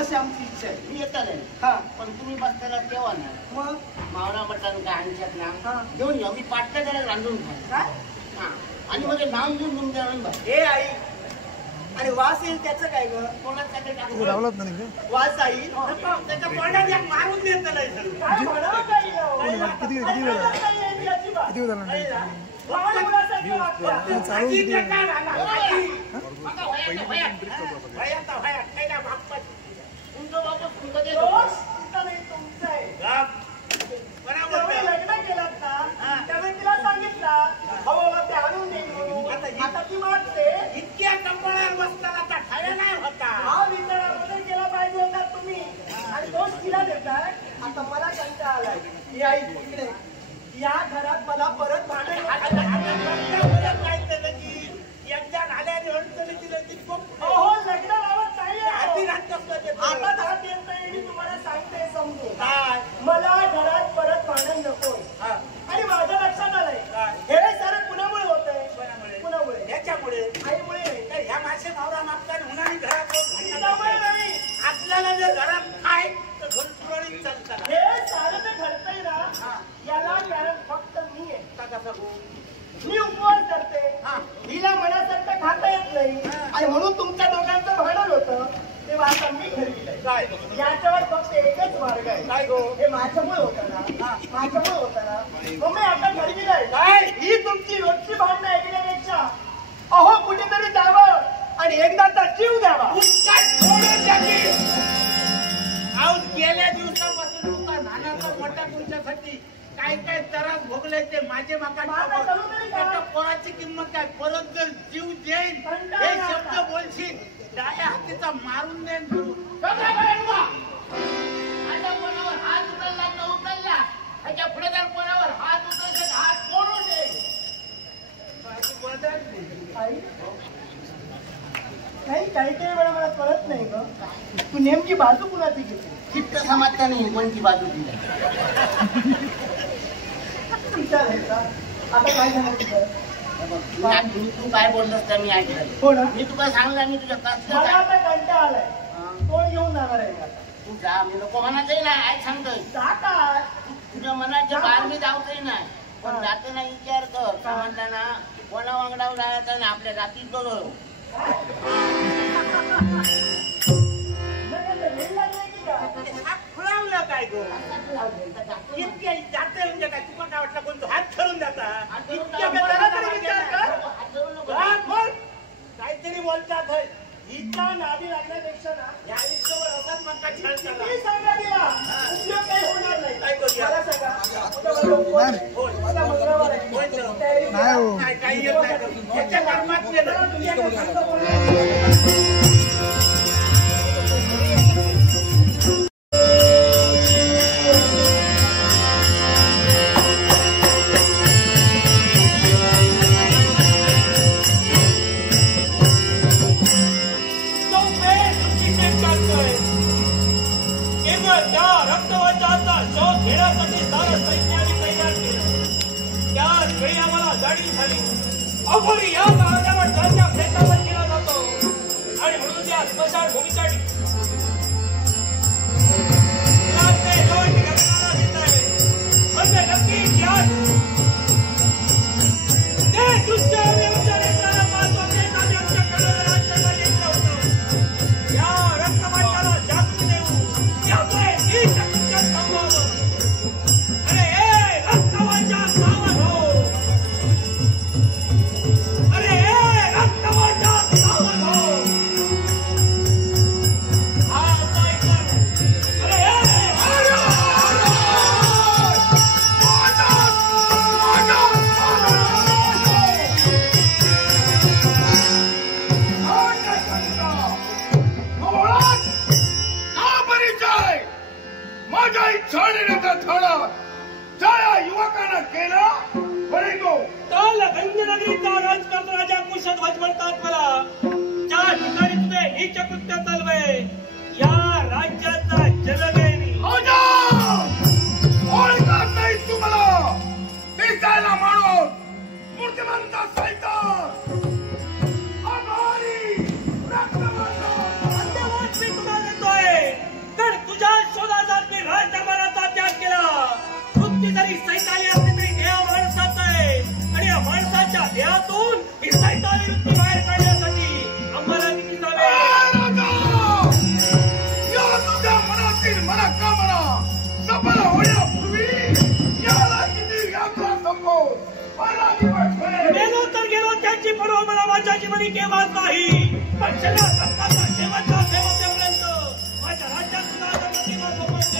अशी आमची इच्छा आहे. मी येता नाही. हा पण तुम्ही बसताना तेव्हा ना मग मावरा मटण काय आणशात हा. ना घेऊन या. मी पाटल्या जरा रांधून काय हा आणि मग नाव घेऊन तुमच्या हे आई आणि वास येईल त्याचं काय ग? लावलात ना नाही वास जाईल त्याच्या तोंडात एक मारून देत नाही सर. काय म्हणावं काही किती वेळ लग्न केलं ना त्यावेळी तिला सांगितलं हवं ते आणून दे. आता ती वाटते इतक्या कंपळावर बसताना ठाया नाही होता. हा विचार अगोदर केला पाहिजे होता तुम्ही आणि दोष तिला देताय. आता मला कंटाळा आलाय. ही आई इकडे या घरात मला परत भांडण एकदा नाल्याने अडचणी तिला हो लग्न लावत नाहीये. आता हात येत नाही. मी तुम्हाला सांगते समजून मला घरात परत भांडण नकोय. आणि माझ्या लक्षात आलंय हे सारं कुणामुळे होत आहे. कुणामुळे याच्यामुळे आईमुळे नाही. तर ह्या मासे मावरा मागताना उन्हाळी घरात तिच्यामुळे नाही. आपल्याला जर घरात खाय तर घर सुरळीत चालतात. हे सारं जे घडतंय ना याला कारण फक्त मी आहे. मी उपवास करते. हिला मनासारखं खाता येत नाही आणि म्हणून तुमच्या दोघांचं भांडण होतं तेव्हा आता मी घरी काय याच्यावर फक्त एकच मार्ग आहे. काय गो हे माझ्यामुळे होतं ना माझ्यामुळे होतं ना मग मी आता घरी गेलाय. काय ही तुमची रोजची भांडणं ऐकण्यापेक्षा अहो कुठेतरी जावं आणि एकदाचा जीव द्यावा. आज गेल्या दिवसापासून तुमचा नानाचा मोठा तुमच्यासाठी काय काय त्रास भोगले ते माझे माका पोराची किंमत काय. परत जर जीव देईन हे शब्द बोलशील डाव्या हातीचा मारून देईन. कोणावर हात उचलला तर उचलला त्याच्या पुढे जर कोणावर हात उचलले हात फोडून दे. काही काही वेळा मला कळत नाही ग तू नेमकी बाजू कुणाची घेते. चित्त समाजता नाही कोणती बाजू दिली. विचारायचा आता काय झालं तुझं. तू काय बोलतोस तर मी ऐकलं. हो ना मी तुला सांगला मी तुझ्या मला आता कंटाळा आलाय. कोण घेऊन जाणार आहे आता. तू जा. मी नको म्हणायचंही नाही ऐक सांगतोय. जाता तुझ्या मनाच्या बाहेर मी जाऊचही नाही पण जाताना विचार कर का म्हणताना कोणा वांगडावर राहायचा ना आपल्या जातीत बघ. खुळावलं काय गो इतक्या जाते म्हणजे काय तुला काय वाटलं कोण हात ठरून जाता काहीतरी बोलतात. हिच्या नादी लागण्यापेक्षा ना या आयुष्यावर असाच मग काय छळ झाला. मी सांगा दिला उपयोग काही होणार नाही. काय करूया मला सांगा उद्या मंगळवार आहे. नाही काही येत नाही याच्या कर्मात अपुरी या महाराजावर त्यांच्या प्रेतावर केला जातो आणि म्हणून त्या स्मशानभूमीसाठी म्हणजे नक्की ते दुसऱ्या व्यवसायाला महत्वाचे आमच्या कलाला येत होतं. या रक्तमाताला जागृती देऊ त्यामुळे ही शक्ती थांबवावं. अरे ए रक्तवाच्या सावध हो. अरे रक्तवाच्या सावध हो. हा उपाय कर. अरे माझ्या इच्छानेचा थोडा त्या युवकानं केला बरेगो काल गंगनगरीचा राजकारण राजा कुशध्वज म्हणतात मला. त्या ठिकाणी तुझे नीच कृत्य चालवे या राज्याचा जलदेवी ओळखत नाही तुम्हाला दिसायला माणूस मूर्तिमंत सैतान धन्यवाद मी तुम्हाला देतोय. माझी पर्व मला माझ्या जीवनी केव्हाच नाही. पण शेवटचा शेवटपर्यंत माझ्या राज्यात सुद्धा धर्मनियम सोबत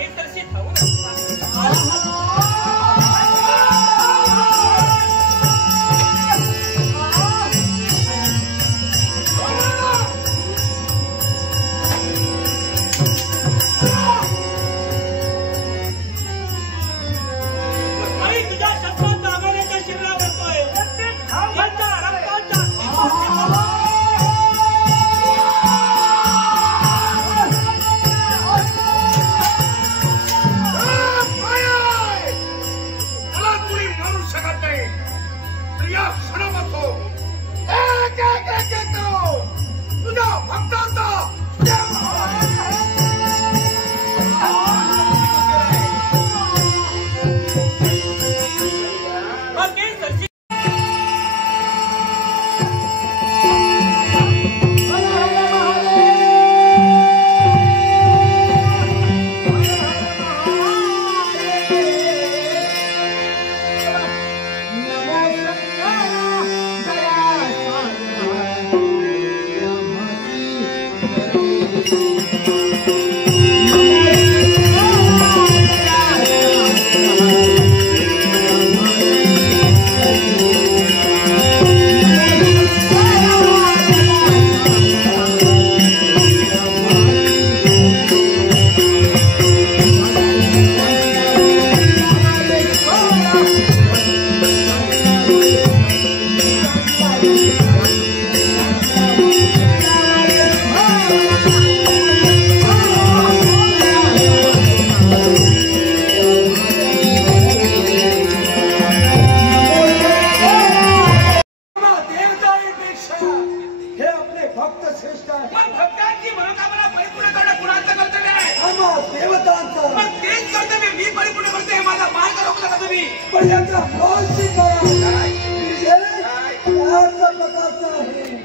केसरशी ठाऊक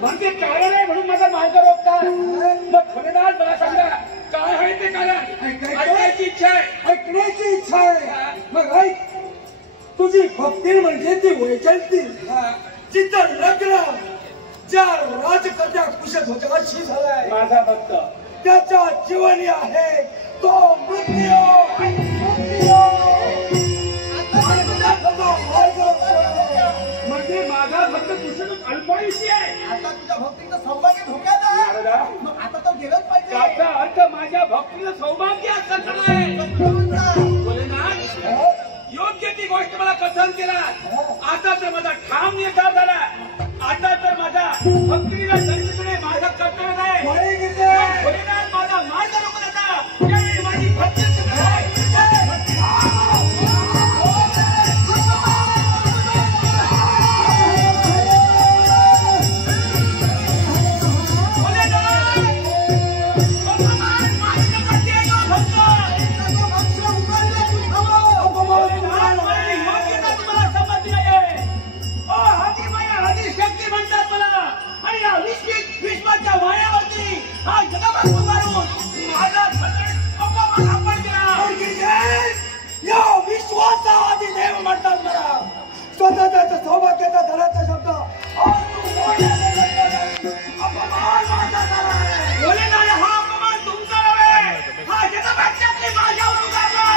म्हणजे कारण आहे म्हणून माझा मार्ग रोखता. मग खरेदार मला सांगा काय आहे ते कारण. ऐकायची इच्छा आहे, ऐकण्याची इच्छा आहे. मग ऐक, तुझी भक्ती म्हणजे ती वैजयंती जिथं लग्न ज्या राजकन्या कुशल होत्या अशी झालाय. माझा भक्त त्याच्या जीवनी आहे तो मृत्यू. म्हणजे माझा भक्त कुशल अल्पायुषी आहे. आता तुझ्या भक्तीचं सौभाग्य धोक्यात आहे. मग आता तो गेलंच पाहिजे. त्याचा अर्थ माझ्या भक्तीचं सौभाग्य असं झालंय. योग्य ती गोष्ट मला कथन केला. आता तर माझा ठाम निर्धार झाला. आता तर माझ्या भक्तीला दर्शकडे माझं कर्तव्य नाही. माझा मार्ग रोखून आता त्यावेळी माझी भक्ती स्वतःच्या सौभाग्याचा धराचा शब्द हा अपमान तुमचा नव्हे, हा जगभरातले माझ्यावर उगारला.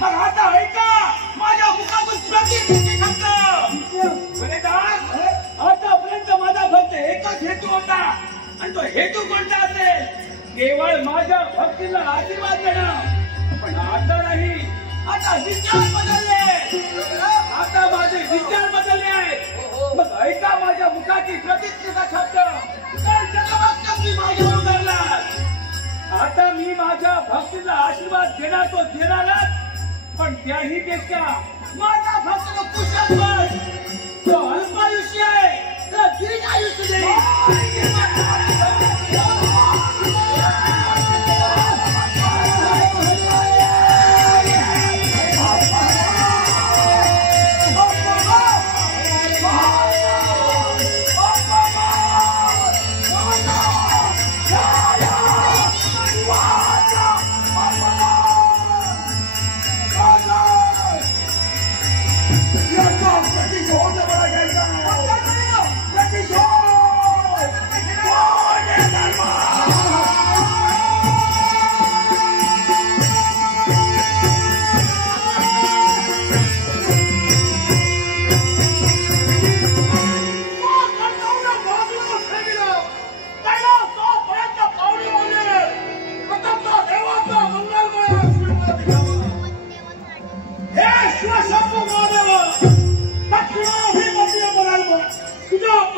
मग आता ऐका माझ्या मुखातून प्रतिनिधी शब्द. आतापर्यंत माझा फक्त एकच हेतू होता आणि तो हेतू कोणता असेल? केवळ माझ्या भक्तीला आशीर्वाद देणं. पण आता नाही, आता विचार बदलले. आता माझे विचार बदलले आहेत. मग ऐका माझ्या मुखाची प्रतिष्ठेचा शब्द. माझ्यावर उतरला. आता मी माझ्या भक्तीला आशीर्वाद देणार तो देणारच. पण त्याही पेक्षा माझा भक्त कुशल तो अल्पायुष्य आहे, तर दीर्घायुष्य देईल. प्रतिशोध मला घ्यायचा. प्रतिशोध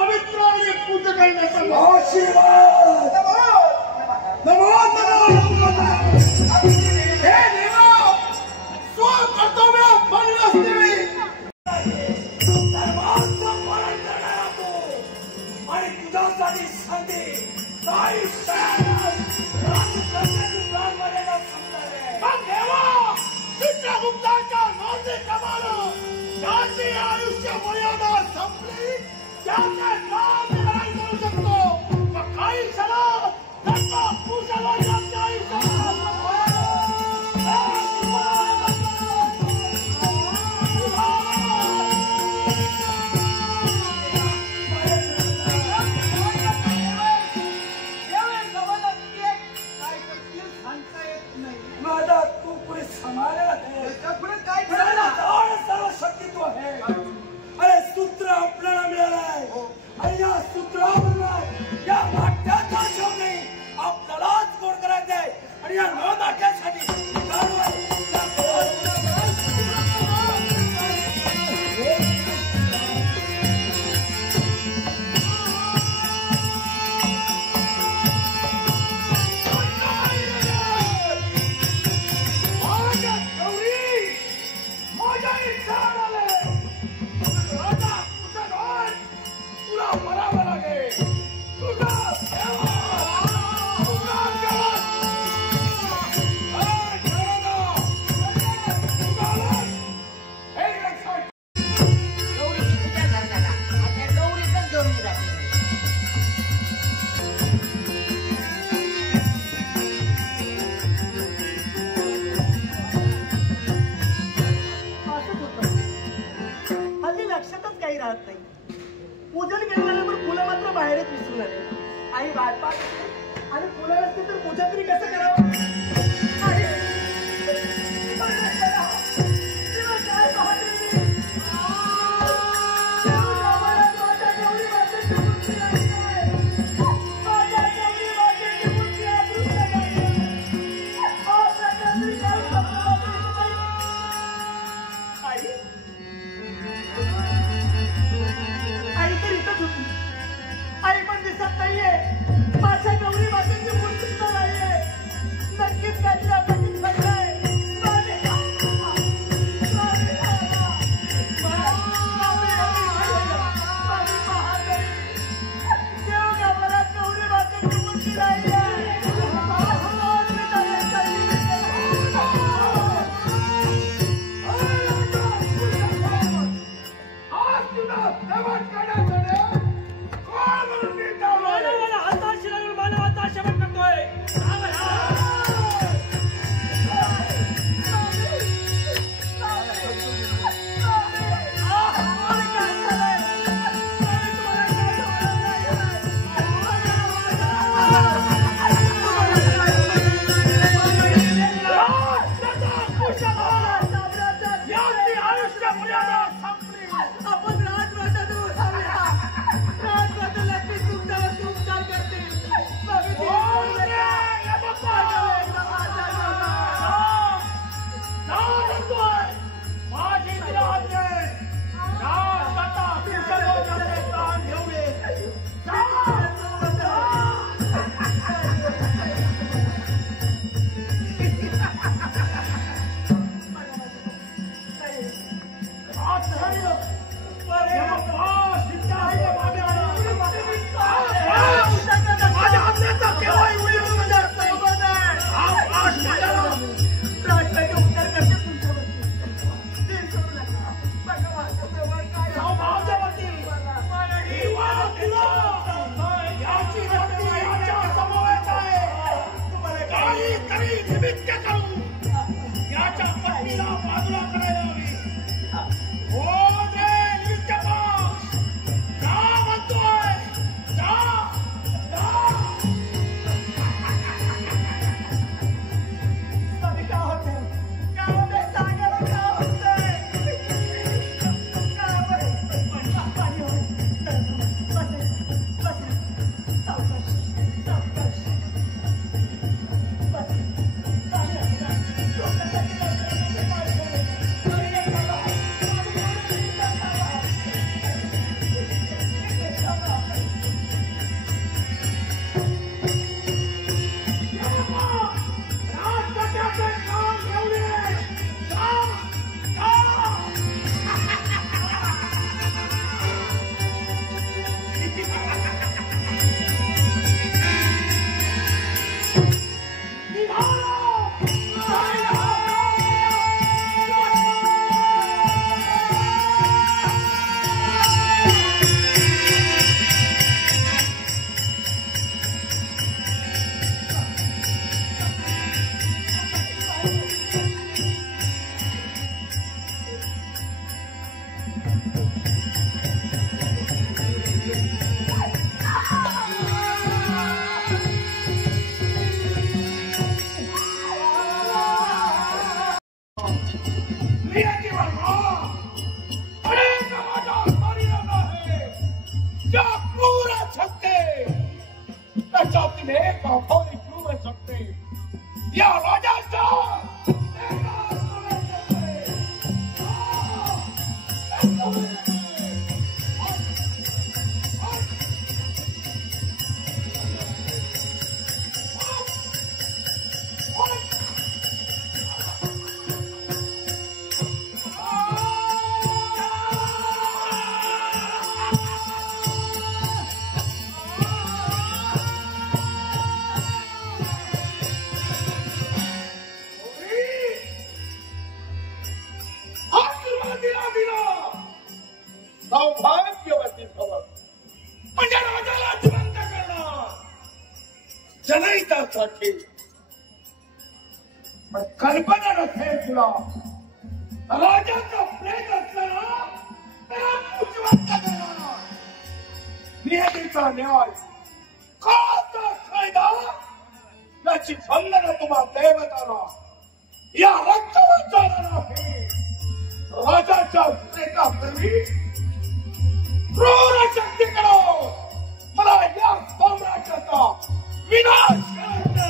पवित्र आणि पूजा करण्याचा आशीर्वाद नमो नमो हे देवा स्व कर्तव्य बनण्यासाठी सर्वांचं पालन करणारा तू आणि तुझ्यासाठी संधी काही चित्रगुप्ताच्या नोंदी प्रमाणे ज्याची आयुष्य मर्यादा संपली त्याचे नाव निर्णय करू शकतो मग काही क्षणात त्याचा पूजेला याच्या सर्व शक्तित्व आहे अरे सूत्र आपल्याला मिळालंय आणि या सूत्रावरून या नाट्याचा शेवटी आपल्यालाच गोड करायचंय आणि या नाट्यासाठी पूजन केल्यानंतर फुलं मात्र बाहेरच विसरून आले आई वाट पाहत आणि फुलं नसते तर पूजा तरी कसं करावं आई पण दिसत नाहीये माझ्या गौरी मातेची मूर्ती सुद्धा नाहीये नक्कीच काहीतरी अपेक्षित घडलंय देवगावाला गौरी मातेची मूर्ती नाहीये नियतीवर अनेक माझा परिणाम आहे ज्या क्रूर शकते त्याच्यातील एक अफोरी क्रूर शकते या राजाचा सौभाग्यवती भव म्हणजे राजाला जिवंत करणार जनहितासाठी पण कल्पना नसेल तुला राजाचा प्रेम असताना त्याला जिवंत करणार नियतीचा न्याय काचा कायदा याची वंदना तुम्हा देवताला या रक्तवंचाला नाही राजाच्या प्रेतापूर्वी क्रूर शक्तीकडे मला या साम्राज्याचा विनाश करायचा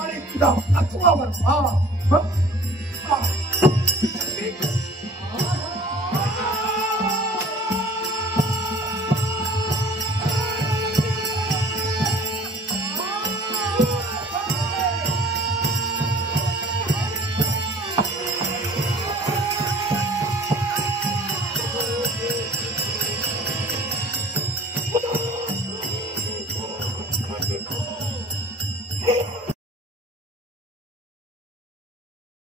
आणि तुझ्या तत्वावर